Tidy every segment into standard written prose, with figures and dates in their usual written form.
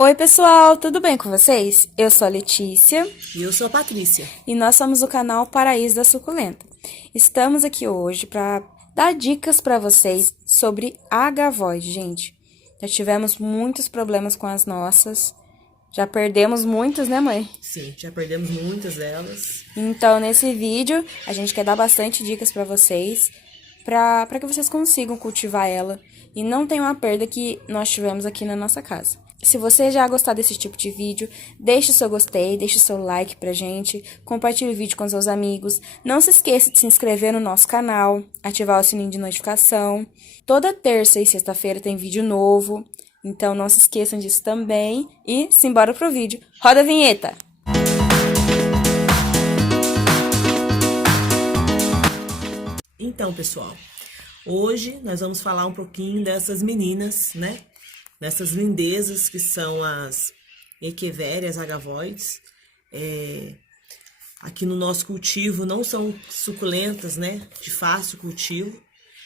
Oi, pessoal, tudo bem com vocês? Eu sou a Letícia E eu sou a Patrícia. e nós somos o canal Paraíso da Suculenta. Estamos aqui hoje para dar dicas para vocês sobre agavoide, gente. Já tivemos muitos problemas com as nossas, já perdemos muitos, né, mãe? Sim, já perdemos muitas delas. Então, nesse vídeo, a gente quer dar bastante dicas para vocês, para que vocês consigam cultivar ela e não tenham a perda que nós tivemos aqui na nossa casa. Se você já gostar desse tipo de vídeo, deixe o seu gostei, deixe o seu like pra gente, compartilhe o vídeo com seus amigos. Não se esqueça de se inscrever no nosso canal, ativar o sininho de notificação. Toda terça e sexta-feira tem vídeo novo, então não se esqueçam disso também. E simbora pro vídeo. Roda a vinheta! Então, pessoal, hoje nós vamos falar um pouquinho dessas meninas, né? Dessas lindezas que são as Echeverias agavoides. Aqui no nosso cultivo não são suculentas, né? De fácil cultivo.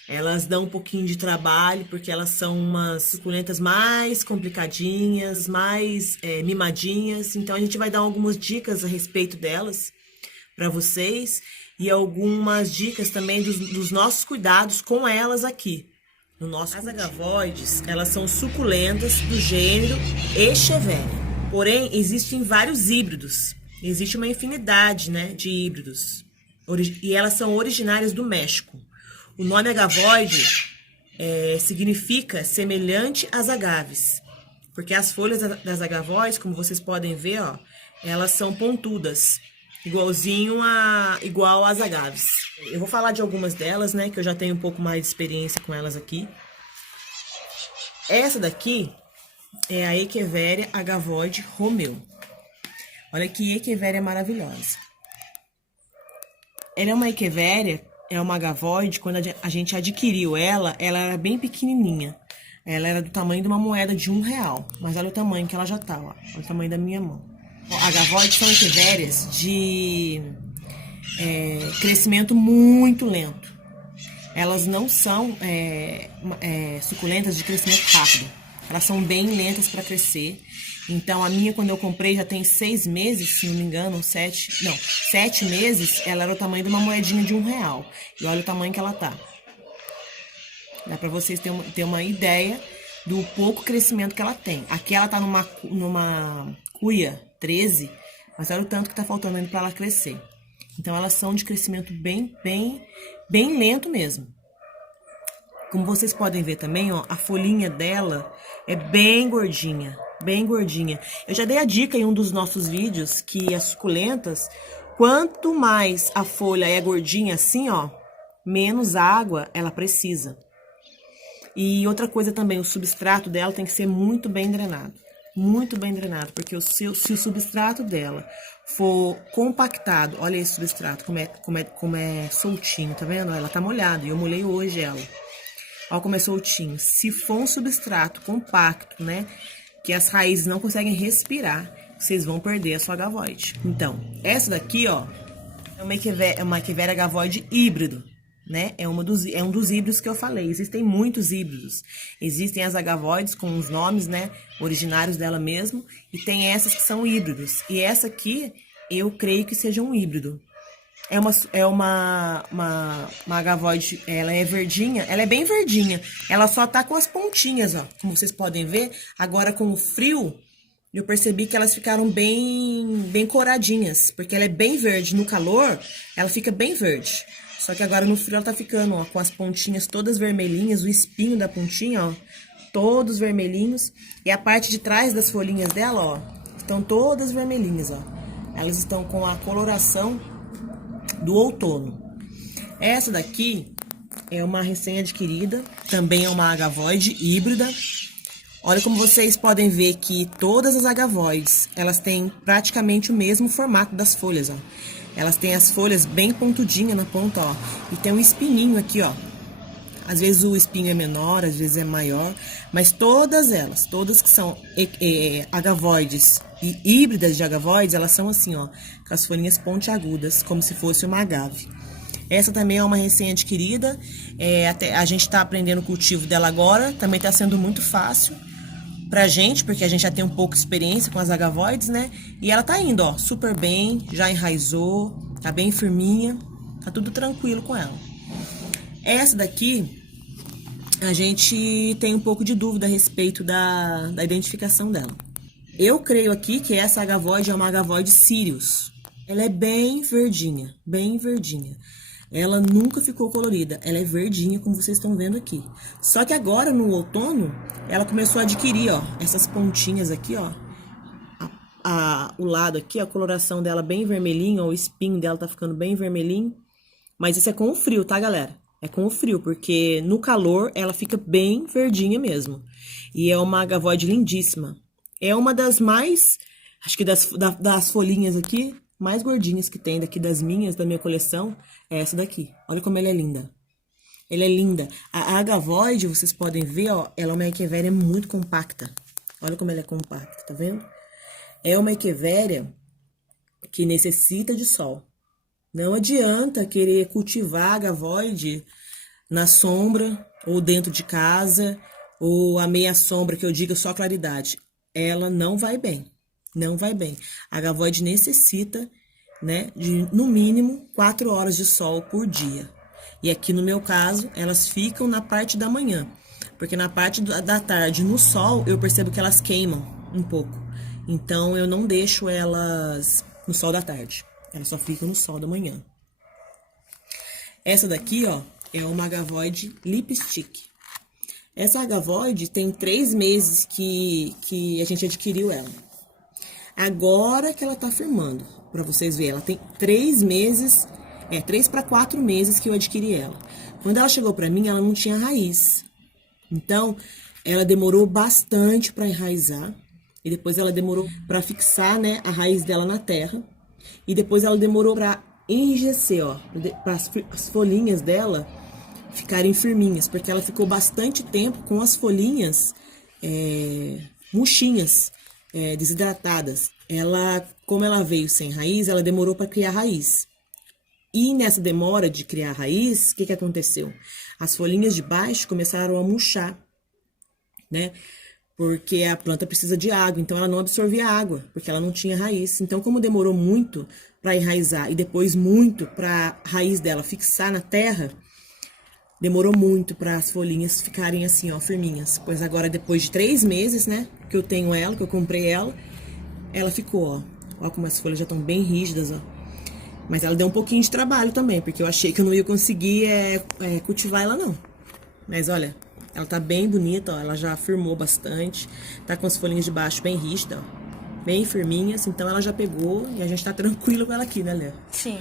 Elas dão um pouquinho de trabalho, porque elas são umas suculentas mais complicadinhas, mais mimadinhas. Então, a gente vai dar algumas dicas a respeito delas para vocês e algumas dicas também dos nossos cuidados com elas aqui no nosso cultivo. As agavoides, elas são suculentas do gênero Echeveria. Porém, existem vários híbridos. Existe uma infinidade, né, de híbridos. E elas são originárias do México. O nome agavoide significa semelhante às agaves. Porque as folhas das agavoides, como vocês podem ver, ó, elas são pontudas. Igual às agaves. Eu vou falar de algumas delas, né, que eu já tenho um pouco mais de experiência com elas aqui. Essa daqui é a Echeveria agavoide Romeu. Olha que Echeveria maravilhosa. Ela é uma Echeveria, é uma agavoide, quando a gente adquiriu ela era bem pequenininha. Ela era do tamanho de uma moeda de R$1, mas olha o tamanho que ela já tá, ó. Olha o tamanho da minha mão. Agavoides são echeverias de crescimento muito lento. Elas não são suculentas de crescimento rápido. Elas são bem lentas para crescer. Então, a minha, quando eu comprei, já tem 6 meses, se não me engano, 7 meses, ela era o tamanho de uma moedinha de R$1. E olha o tamanho que ela tá. Dá para vocês terem uma ideia do pouco crescimento que ela tem. Aqui ela tá numa cuia 13, mas olha o tanto que tá faltando ainda para ela crescer. Então, elas são de crescimento bem lento mesmo. Como vocês podem ver também, ó, a folhinha dela é bem gordinha, bem gordinha. Eu já dei a dica em um dos nossos vídeos que as suculentas, quanto mais a folha é gordinha assim, ó, menos água ela precisa. E outra coisa também, o substrato dela tem que ser muito bem drenado. Muito bem drenado, porque se o substrato dela for compactado, olha esse substrato, como é soltinho, tá vendo? Ela tá molhada, e eu molhei hoje ela. Olha como é soltinho. Se for um substrato compacto, né, que as raízes não conseguem respirar, vocês vão perder a sua agavoide. Então, essa daqui, ó, é uma Echeveria agavoide híbrido. Né? É um dos híbridos que eu falei. Existem muitos híbridos. Existem as agavoides com os nomes, né, originários dela mesmo, e tem essas que são híbridos. E essa aqui, eu creio que seja um híbrido. É uma agavoide, ela é verdinha, ela é bem verdinha. Ela só tá com as pontinhas, ó, como vocês podem ver. Agora com o frio, eu percebi que elas ficaram bem coradinhas, porque ela é bem verde. No calor, ela fica bem verde. Só que agora no frio ela tá ficando, ó, com as pontinhas todas vermelhinhas, o espinho da pontinha, ó, todos vermelhinhos. E a parte de trás das folhinhas dela, ó, estão todas vermelhinhas, ó. Elas estão com a coloração do outono. Essa daqui é uma recém-adquirida, também é uma agavoide híbrida. Olha como vocês podem ver que todas as agavoides, elas têm praticamente o mesmo formato das folhas, ó. Elas têm as folhas bem pontudinhas na ponta, ó. E tem um espinhinho aqui, ó. Às vezes o espinho é menor, às vezes é maior. Mas todas que são agavoides e híbridas de agavoides, elas são assim, ó. Com as folhinhas pontiagudas, como se fosse uma agave. Essa também é uma recém-adquirida. A gente tá aprendendo o cultivo dela agora. Também tá sendo muito fácil. pra gente, porque a gente já tem um pouco de experiência com as agavoides, né? E ela tá indo, ó, super bem, já enraizou, tá bem firminha, tá tudo tranquilo com ela. Essa daqui, a gente tem um pouco de dúvida a respeito da identificação dela. Eu creio aqui que essa agavoide é uma agavoide Sirius. Ela é bem verdinha, bem verdinha. Ela nunca ficou colorida, ela é verdinha, como vocês estão vendo aqui. Só que agora, no outono, ela começou a adquirir, ó, essas pontinhas aqui, ó. O lado aqui, a coloração dela bem vermelhinho, ó, o espinho dela tá ficando bem vermelhinho. Mas isso é com o frio, tá, galera? É com o frio, porque no calor ela fica bem verdinha mesmo. E é uma agavoide lindíssima. É uma das mais, acho que das folhinhas aqui, mais gordinhas que tem daqui das minhas, da minha coleção, é essa daqui. Olha como ela é linda. Ela é linda. A agavoide, vocês podem ver, ó, ela é uma echeveria muito compacta. Olha como ela é compacta, tá vendo? É uma echeveria que necessita de sol. Não adianta querer cultivar agavoide na sombra, ou dentro de casa, ou a meia sombra, que eu digo só claridade. Ela não vai bem. Não vai bem. A agavoide necessita, né, de no mínimo 4 horas de sol por dia. E aqui no meu caso, elas ficam na parte da manhã. Porque na parte da tarde, no sol, eu percebo que elas queimam um pouco. Então, eu não deixo elas no sol da tarde. Elas só ficam no sol da manhã. Essa daqui, ó, é uma agavoide lipstick. Essa agavoide tem 3 meses que a gente adquiriu ela. Agora que ela tá firmando, pra vocês verem, ela tem 3 meses, 3 para 4 meses que eu adquiri ela. Quando ela chegou pra mim, ela não tinha raiz. Então, ela demorou bastante pra enraizar. E depois ela demorou pra fixar, né, a raiz dela na terra. E depois ela demorou pra enrijecer, ó, para as folhinhas dela ficarem firminhas, porque ela ficou bastante tempo com as folhinhas murchinhas, desidratadas. Ela, como ela veio sem raiz, ela demorou para criar raiz. E nessa demora de criar raiz, o que que aconteceu? As folhinhas de baixo começaram a murchar, né? Porque a planta precisa de água, então ela não absorvia água, porque ela não tinha raiz. Então, como demorou muito para enraizar e depois muito para a raiz dela fixar na terra, demorou muito para as folhinhas ficarem assim, ó, firminhas. Pois agora, depois de 3 meses, né, que eu tenho ela, que eu comprei ela, ela ficou, ó. Ó como as folhas já estão bem rígidas, ó. Mas ela deu um pouquinho de trabalho também, porque eu achei que eu não ia conseguir cultivar ela, não. Mas olha, ela tá bem bonita, ó, ela já firmou bastante, tá com as folhinhas de baixo bem rígidas, ó, bem firminhas, então ela já pegou e a gente tá tranquilo com ela aqui, né, Léa? Sim.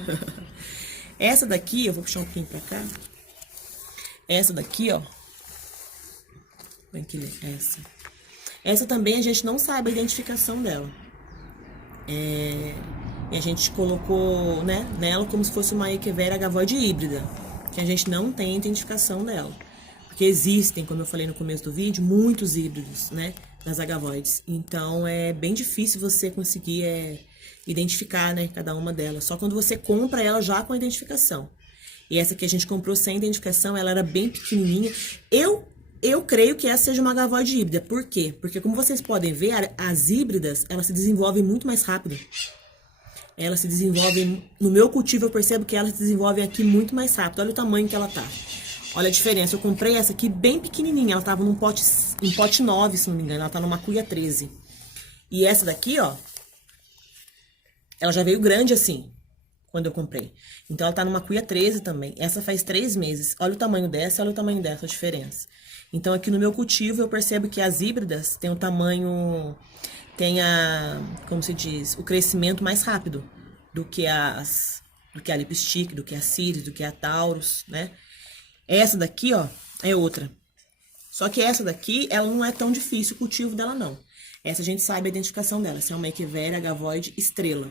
Essa daqui, eu vou puxar um pouquinho pra cá. Essa daqui, ó. Como é que é essa? Essa também a gente não sabe a identificação dela. E a gente colocou, né, nela como se fosse uma Echeveria agavoide híbrida, que a gente não tem identificação dela. Porque existem, como eu falei no começo do vídeo, muitos híbridos, né, das agavoides. Então, é bem difícil você conseguir identificar, né, cada uma delas. Só quando você compra ela já com a identificação. E essa que a gente comprou sem identificação, ela era bem pequenininha. Eu creio que essa seja uma agavoide híbrida. Por quê? Porque, como vocês podem ver, as híbridas, elas se desenvolvem muito mais rápido. Elas se desenvolvem... No meu cultivo, eu percebo que elas se desenvolvem aqui muito mais rápido. Olha o tamanho que ela tá. Olha a diferença, eu comprei essa aqui bem pequenininha, ela tava num pote 9, se não me engano, ela tá numa cuia 13. E essa daqui, ó, ela já veio grande assim, quando eu comprei. Então ela tá numa cuia 13 também, essa faz 3 meses. Olha o tamanho dessa, olha o tamanho dessa, a diferença. Então aqui no meu cultivo eu percebo que as híbridas têm o tamanho, como se diz, o crescimento mais rápido do que a Lipstick, do que a Sirius, do que a Taurus, né? Essa daqui, ó, é outra. Só que essa daqui, ela não é tão difícil o cultivo dela, não. Essa a gente sabe a identificação dela. Essa é uma Echeveria agavoide estrela.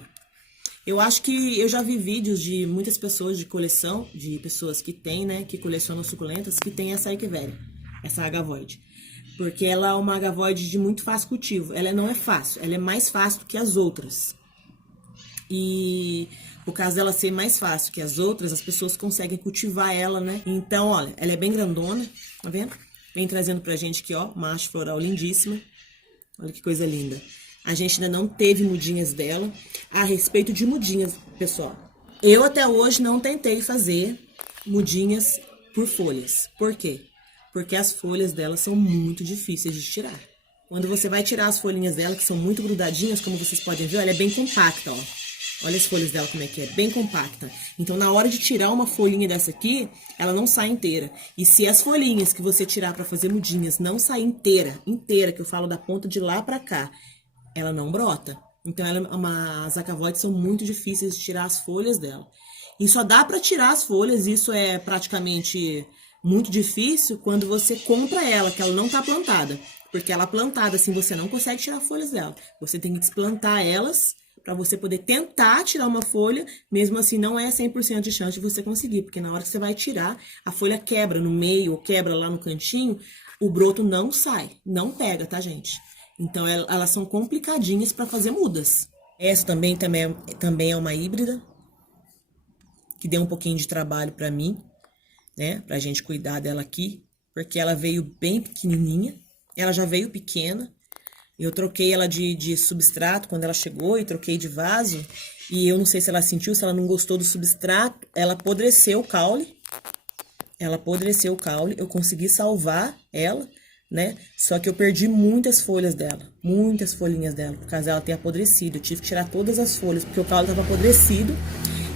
Eu acho que eu já vi vídeos de muitas pessoas de coleção, de pessoas que têm, né, que colecionam suculentas, que tem essa Echeveria, essa agavoide. Porque ela é uma agavoide de muito fácil cultivo. Ela não é fácil, ela é mais fácil do que as outras. E por causa dela ser mais fácil que as outras, as pessoas conseguem cultivar ela, né? Então, olha, ela é bem grandona, tá vendo? Vem trazendo pra gente aqui, ó, uma haste floral lindíssima. Olha que coisa linda. A gente ainda não teve mudinhas dela. A respeito de mudinhas, pessoal, eu até hoje não tentei fazer mudinhas por folhas. Por quê? Porque as folhas dela são muito difíceis de tirar. Quando você vai tirar as folhinhas dela, que são muito grudadinhas, como vocês podem ver, ela é bem compacta, ó. Olha as folhas dela como é que é, bem compacta. Então, na hora de tirar uma folhinha dessa aqui, ela não sai inteira. E se as folhinhas que você tirar para fazer mudinhas não sair inteira, que eu falo da ponta de lá para cá, ela não brota. Então, as agavoides são muito difíceis de tirar as folhas dela. E só dá para tirar as folhas, isso é praticamente muito difícil quando você compra ela, que ela não tá plantada. Porque ela plantada, assim, você não consegue tirar folhas dela. Você tem que desplantar elas para você poder tentar tirar uma folha, mesmo assim não é 100% de chance de você conseguir, porque na hora que você vai tirar, a folha quebra no meio ou quebra lá no cantinho, o broto não sai, não pega, tá, gente? Então, elas são complicadinhas para fazer mudas. Essa também é uma híbrida, que deu um pouquinho de trabalho para mim, né, pra gente cuidar dela aqui, porque ela veio bem pequenininha, ela já veio pequena. Eu troquei ela de substrato quando ela chegou e troquei de vaso. E eu não sei se ela sentiu, se ela não gostou do substrato. Ela apodreceu o caule. Eu consegui salvar ela, né? Só que eu perdi muitas folhas dela. Muitas folhinhas dela, por causa dela ter apodrecido. Eu tive que tirar todas as folhas, porque o caule estava apodrecido.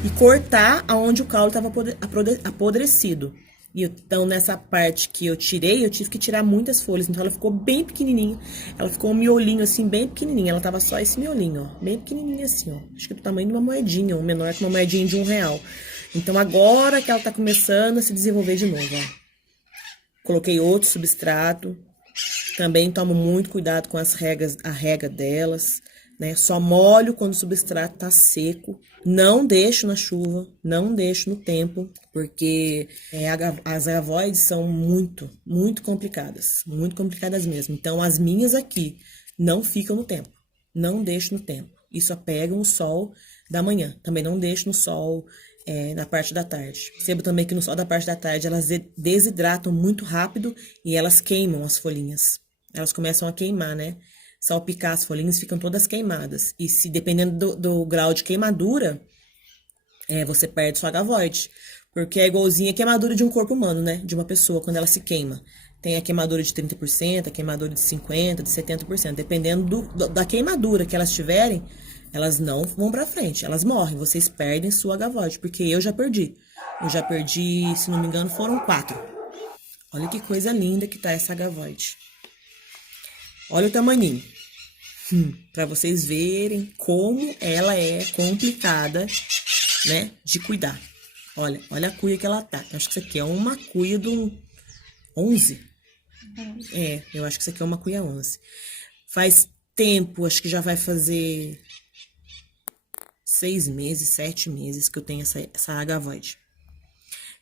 E cortar aonde o caule estava apodrecido. E então, nessa parte que eu tirei, eu tive que tirar muitas folhas. Então, ela ficou bem pequenininha. Ela ficou um miolinho, assim, bem pequenininha. Ela tava só esse miolinho, ó. Bem pequenininha, assim, ó. Acho que do tamanho de uma moedinha, ou menor que uma moedinha de R$1. Então, agora que ela tá começando a se desenvolver de novo, ó. Coloquei outro substrato. Também tomo muito cuidado com a rega delas, né? Só molho quando o substrato tá seco. Não deixo na chuva, não deixo no tempo, porque as agavoides são muito complicadas mesmo. Então, as minhas aqui não ficam no tempo, não deixo no tempo. E só pegam o sol da manhã. Também não deixo no sol na parte da tarde. Percebo também que no sol da parte da tarde elas desidratam muito rápido e elas queimam as folhinhas. Elas começam a queimar, né? Salpicar as folhinhas, ficam todas queimadas. E se dependendo do grau de queimadura, você perde sua agavoide. Porque é igualzinho a queimadura de um corpo humano, né? De uma pessoa, quando ela se queima. Tem a queimadura de 30%, a queimadura de 50%, de 70%. Dependendo da queimadura que elas tiverem, elas não vão pra frente. Elas morrem. Vocês perdem sua agavoide. Porque eu já perdi. Se não me engano, foram 4. Olha que coisa linda que tá essa agavoide. Olha o tamaninho. Para vocês verem como ela é complicada, né, de cuidar. Olha a cuia que ela tá. Eu acho que isso aqui é uma cuia do 11. Eu acho que isso aqui é uma cuia 11. Faz tempo, acho que já vai fazer 6 meses, 7 meses que eu tenho essa agavoide.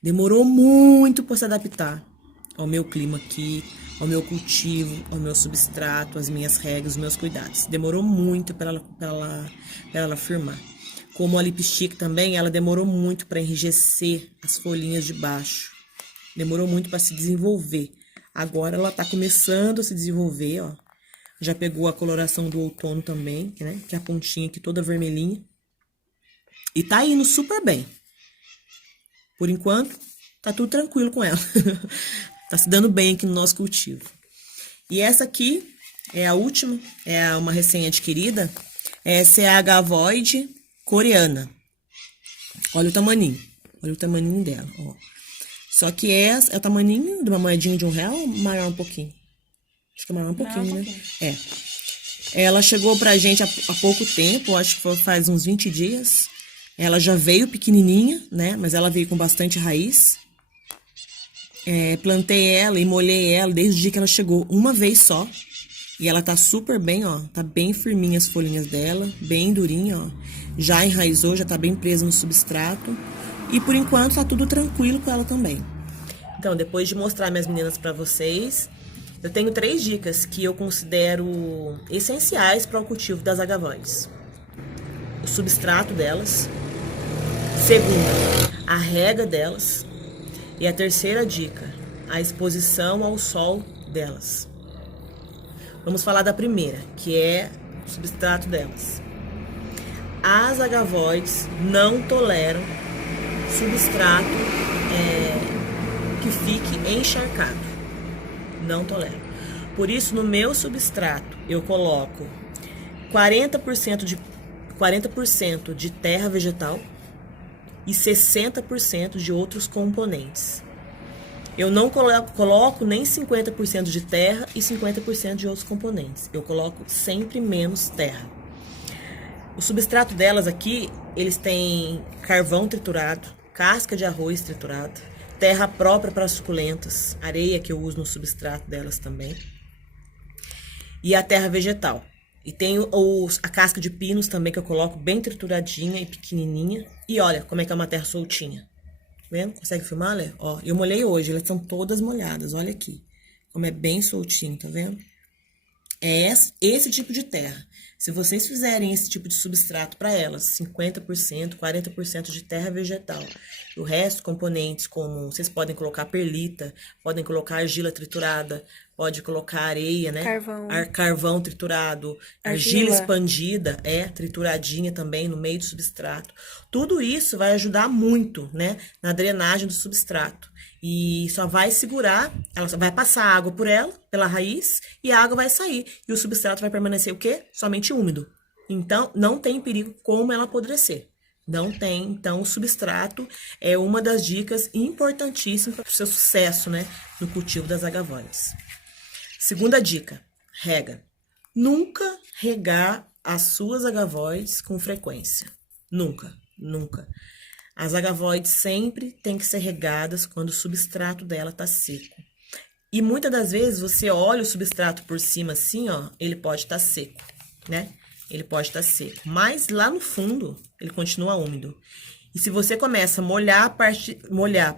Demorou muito para se adaptar ao meu clima aqui, ao meu cultivo, ao meu substrato, às minhas regras, os meus cuidados. Demorou muito para ela firmar. Como a lipstick também, ela demorou muito para enrijecer as folhinhas de baixo. Demorou muito para se desenvolver. Agora ela tá começando a se desenvolver, ó. Já pegou a coloração do outono também, né? Que é a pontinha aqui toda vermelhinha. E tá indo super bem. Por enquanto, tá tudo tranquilo com ela. Tá se dando bem aqui no nosso cultivo. E essa aqui é a última, é uma recém-adquirida. Essa é a agavoide coreana. Olha o tamaninho dela, ó. Só que essa é o tamaninho de uma moedinha de R$1, maior um pouquinho. Acho que é maior um pouquinho, né? Ela chegou pra gente há pouco tempo, acho que faz uns 20 dias. Ela já veio pequenininha, né? Mas ela veio com bastante raiz. Plantei ela e molhei ela desde o dia que ela chegou, uma vez só. E ela tá super bem, ó. Tá bem firminha as folhinhas dela, bem durinha, ó. Já enraizou, já tá bem presa no substrato. E por enquanto tá tudo tranquilo com ela também. Então, depois de mostrar minhas meninas pra vocês, eu tenho 3 dicas que eu considero essenciais para o cultivo das agavoides. O substrato delas. Segunda, a rega delas. E a terceira dica, a exposição ao sol delas. Vamos falar da primeira, que é o substrato delas. As agavoides não toleram substrato que fique encharcado. Não toleram. Por isso, no meu substrato, eu coloco 40% de terra vegetal e 60% de outros componentes. Eu não coloco nem 50% de terra e 50% de outros componentes. Eu coloco sempre menos terra. O substrato delas aqui, eles têm carvão triturado, casca de arroz triturado, terra própria para suculentas, areia que eu uso no substrato delas também, e a terra vegetal. E tem a casca de pinos também que eu coloco bem trituradinha e pequenininha. E olha como é que é uma terra soltinha. Vendo? Consegue filmar, Lé? Ó, eu molhei hoje, elas são todas molhadas, olha aqui. Como é bem soltinho, tá vendo? É esse tipo de terra. Se vocês fizerem esse tipo de substrato para elas, 50%, 40% de terra vegetal, o resto, componentes como, vocês podem colocar perlita, podem colocar argila triturada, pode colocar areia, né? Carvão triturado, argila expandida, trituradinha também no meio do substrato. Tudo isso vai ajudar muito, né, na drenagem do substrato. E só vai segurar, ela só vai passar água por ela, pela raiz, e a água vai sair. E o substrato vai permanecer o quê? Somente úmido. Então, não tem perigo como ela apodrecer. Não tem. Então, o substrato é uma das dicas importantíssimas para o seu sucesso, né, no cultivo das agavoides. Segunda dica, rega. Nunca regar as suas agavoides com frequência. Nunca, nunca. As agavoides sempre têm que ser regadas quando o substrato dela tá seco. E muitas das vezes você olha o substrato por cima assim, ó, ele pode estar seco, né? Ele pode estar seco, mas lá no fundo ele continua úmido. E se você começa a molhar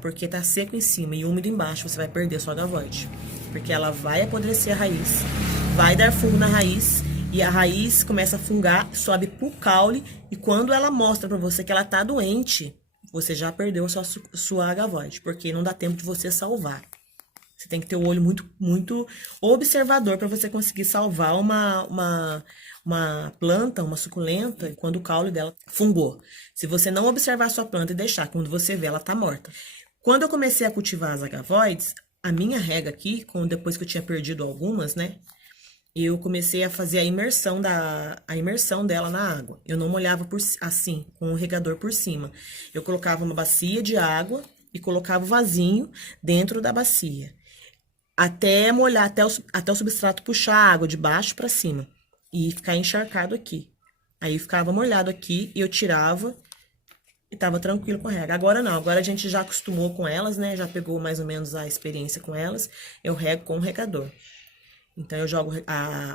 porque tá seco em cima e úmido embaixo, você vai perder a sua agavoide. Porque ela vai apodrecer a raiz, vai dar fungo na raiz, e a raiz começa a fungar, sobe pro caule, e quando ela mostra pra você que ela tá doente, você já perdeu a sua agavoide, porque não dá tempo de você salvar. Você tem que ter o olho muito, muito observador para você conseguir salvar uma planta, uma suculenta, quando o caule dela fungou. Se você não observar a sua planta e deixar, quando você vê, ela tá morta. Quando eu comecei a cultivar as agavoides, a minha rega aqui, depois que eu tinha perdido algumas, né? Eu comecei a fazer a imersão dela na água. Eu não molhava assim, com o regador por cima. Eu colocava uma bacia de água e colocava o vasinho dentro da bacia. Até molhar, até o substrato puxar a água de baixo para cima. E ficar encharcado aqui. Aí ficava molhado aqui e eu tirava e tava tranquilo com a rega. Agora não, agora a gente já acostumou com elas, né? Já pegou mais ou menos a experiência com elas. Eu rego com o regador. Então, eu jogo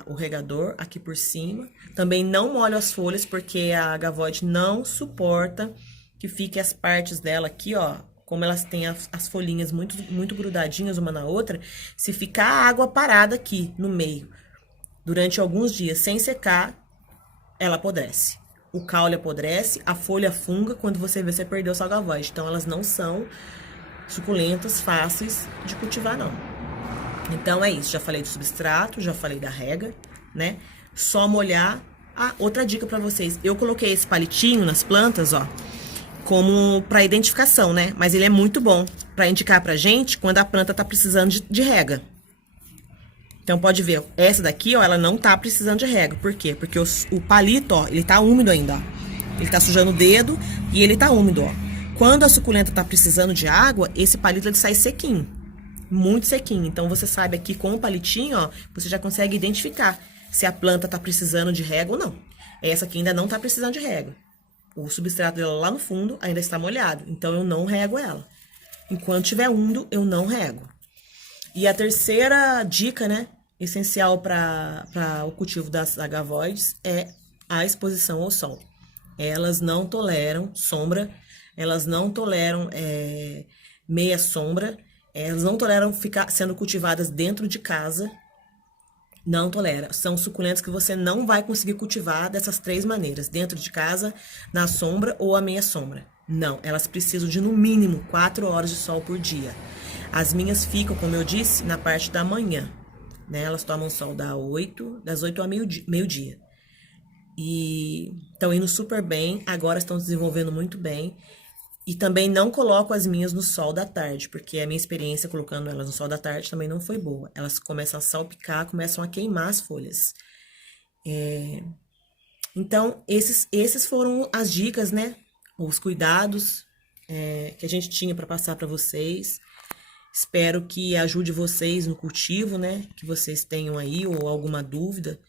o regador aqui por cima. Também não molho as folhas, porque a agavoide não suporta que fique as partes dela aqui, ó. Como elas têm as folhinhas muito, muito grudadinhas uma na outra, se ficar a água parada aqui no meio, durante alguns dias sem secar, ela apodrece. O caule apodrece, a folha funga, quando você vê, você perdeu sua agavoide. Então, elas não são suculentas, fáceis de cultivar, não. Então, é isso. Já falei do substrato, já falei da rega, né? Só molhar. Ah, outra dica pra vocês. Eu coloquei esse palitinho nas plantas, ó, como pra identificação, né? Mas ele é muito bom pra indicar pra gente quando a planta tá precisando de rega. Então, pode ver, essa daqui, ó, ela não tá precisando de rega. Por quê? Porque o palito, ó, ele tá úmido ainda, ó. Ele tá sujando o dedo e ele tá úmido, ó. Quando a suculenta tá precisando de água, esse palito, ele sai sequinho. Muito sequinho. Então, você sabe aqui com o palitinho, ó, você já consegue identificar se a planta tá precisando de rega ou não. Essa aqui ainda não tá precisando de rega. O substrato dela lá no fundo ainda está molhado. Então, eu não rego ela. Enquanto tiver úmido, eu não rego. E a terceira dica, né, essencial para o cultivo das agavoides é a exposição ao sol. Elas não toleram sombra, elas não toleram meia sombra, elas não toleram ficar sendo cultivadas dentro de casa. Não tolera. São suculentas que você não vai conseguir cultivar dessas três maneiras. Dentro de casa, na sombra ou à meia sombra. Não, elas precisam de no mínimo 4 horas de sol por dia. As minhas ficam, como eu disse, na parte da manhã. né? Elas tomam sol das 8 ao meio-dia. E estão indo super bem, agora estão desenvolvendo muito bem. E também não coloco as minhas no sol da tarde, porque a minha experiência colocando elas no sol da tarde também não foi boa. Elas começam a salpicar, começam a queimar as folhas. Então, esses foram as dicas, né? Os cuidados que a gente tinha para passar para vocês. Espero que ajude vocês no cultivo, né? Que vocês tenham aí ou alguma dúvida.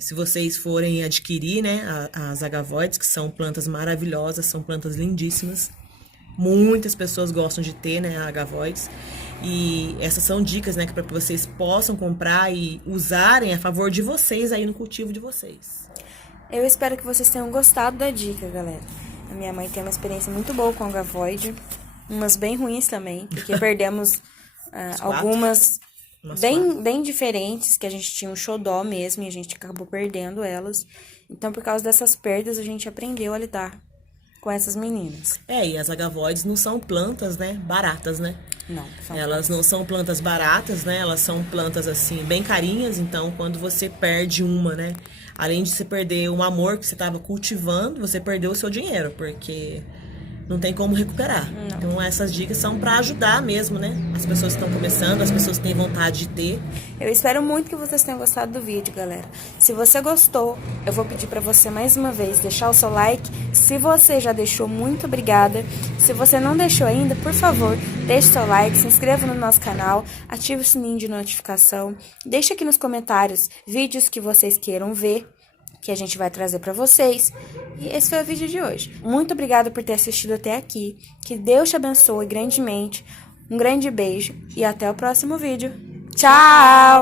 Se vocês forem adquirir, né, as agavoides, que são plantas maravilhosas, são plantas lindíssimas. Muitas pessoas gostam de ter, né, agavoides. E essas são dicas, né, para que vocês possam comprar e usarem a favor de vocês aí no cultivo de vocês. Eu espero que vocês tenham gostado da dica, galera. A minha mãe tem uma experiência muito boa com agavoide, umas bem ruins também, porque perdemos algumas bem diferentes, que a gente tinha um xodó mesmo, e a gente acabou perdendo elas. Então, por causa dessas perdas, a gente aprendeu a lidar com essas meninas. E as agavoides não são plantas, né, baratas, né? Não, elas não são plantas baratas, né? Elas são plantas, assim, bem carinhas. Então, quando você perde uma, né? Além de você perder o amor que você estava cultivando, você perdeu o seu dinheiro, porque não tem como recuperar. Não. Então, essas dicas são para ajudar mesmo, né? As pessoas que estão começando, as pessoas que têm vontade de ter. Eu espero muito que vocês tenham gostado do vídeo, galera. Se você gostou, eu vou pedir para você mais uma vez deixar o seu like. Se você já deixou, muito obrigada. Se você não deixou ainda, por favor, deixe seu like, se inscreva no nosso canal, ative o sininho de notificação. Deixe aqui nos comentários vídeos que vocês queiram ver, que a gente vai trazer para vocês. E esse foi o vídeo de hoje. Muito obrigada por ter assistido até aqui. Que Deus te abençoe grandemente. Um grande beijo e até o próximo vídeo. Tchau!